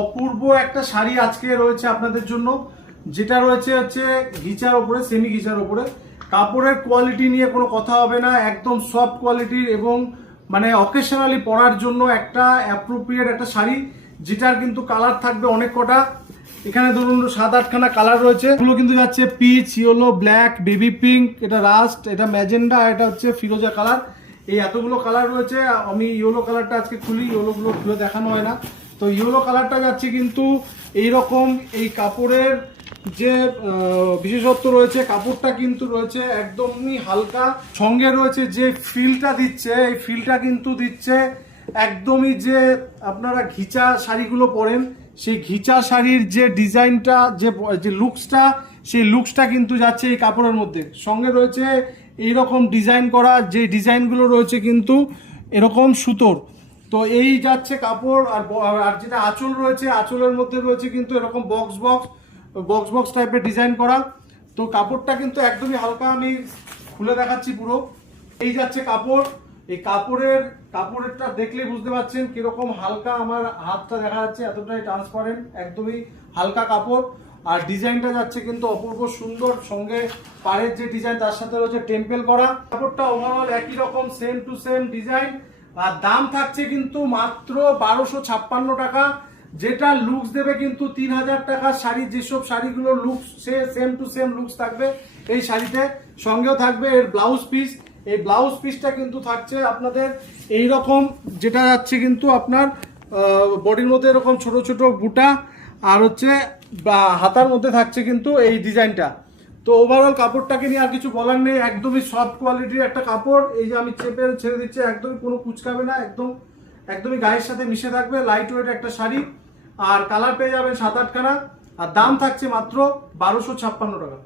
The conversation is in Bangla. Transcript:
অপূর্ব একটা শাড়ি আজকে রয়েছে আপনাদের জন্য, যেটা রয়েছে হচ্ছে ঘিচার ওপরে, সেমি ঘিচার ওপরে। কাপড়ের কোয়ালিটি নিয়ে কোনো কথা হবে না, একদম সফট কোয়ালিটির এবং মানে অকেশনালি পরার জন্য একটা অ্যাপ্রোপ্রিয়েট একটা শাড়ি, যেটার কিন্তু কালার থাকবে অনেক কটা। এখানে ধরুন 7-8খানা কালার রয়েছে। এগুলো কিন্তু যাচ্ছে peach, yellow, black, baby pink, এটা রাস্ট, এটা ম্যাজেন্ডা, এটা হচ্ছে ফিরোজা কালার। এই এতগুলো কালার রয়েছে। আমি ইয়েলো কালারটা আজকে খুলি, ইয়েলোগুলো খুলে দেখানো হয় না। তো ইয়েলো কালারটা যাচ্ছে কিন্তু এইরকম। এই কাপড়ের যে বিশেষত্ব রয়েছে, কাপড়টা কিন্তু রয়েছে একদমই হালকা, সঙ্গে রয়েছে যে ফিলটা দিচ্ছে, এই ফিলটা কিন্তু দিচ্ছে একদমই যে আপনারা ঘিচা শাড়িগুলো পরেন, সেই ঘিচা শাড়ির যে ডিজাইনটা, যে লুকসটা, সেই লুকসটা কিন্তু যাচ্ছে এই কাপড়ের মধ্যে। সঙ্গে রয়েছে এইরকম ডিজাইন করা, যে ডিজাইনগুলো রয়েছে কিন্তু এরকম সুতোর। তো এই যাচ্ছে কাপড়। আর যেটা আঁচল রয়েছে, আঁচলের মধ্যে রয়েছে কিন্তু এরকম বক্স বক্স টাইপের ডিজাইন করা। তো কাপড়টা কিন্তু একদমই হালকা, আমি খুলে দেখাচ্ছি পুরো। এই যাচ্ছে কাপড়। এই কাপড়েরটা দেখলেই বুঝতে পারছেন কিরকম হালকা। আমার হাতটা দেখা যাচ্ছে, এতটাই ট্রান্সপারেন্ট, একদমই হালকা কাপড়। আর ডিজাইনটা যাচ্ছে কিন্তু অপূর্ব সুন্দর, সঙ্গে পাড়ের যে ডিজাইন তার সাথে রয়েছে টেম্পেল করা। কাপড়টা ওভারঅল একই রকম, সেম টু সেম ডিজাইন। আর দাম থাকছে কিন্তু মাত্র 1256 টাকা, যেটা লুকস দেবে কিন্তু 3000 টাকার শাড়ি। যেসব শাড়িগুলো looks same to same looks থাকবে এই শাড়িতে। সঙ্গেও থাকবে এর ব্লাউজ পিস। এই ব্লাউজ পিসটা কিন্তু থাকছে আপনাদের এই রকম, যেটা যাচ্ছে কিন্তু আপনার বডির মধ্যে এরকম ছোট ছোট বুটা, আর হচ্ছে হাতার মধ্যে থাকছে কিন্তু এই ডিজাইনটা। তো ওভারঅল কাপড়টাকে নিয়ে আর কিছু বলার নেই, একদমই সফট কোয়ালিটির একটা কাপড়। এই যে আমি চেপে ছেড়ে দিচ্ছি, একদমই কোনো কুচকাবে না, একদমই গায়ের সাথে মিশে থাকবে, লাইট ওয়েট একটা শাড়ি। আর কালার পেয়ে যাবেন 7-8খানা। আর দাম থাকছে মাত্র 1256 টাকা।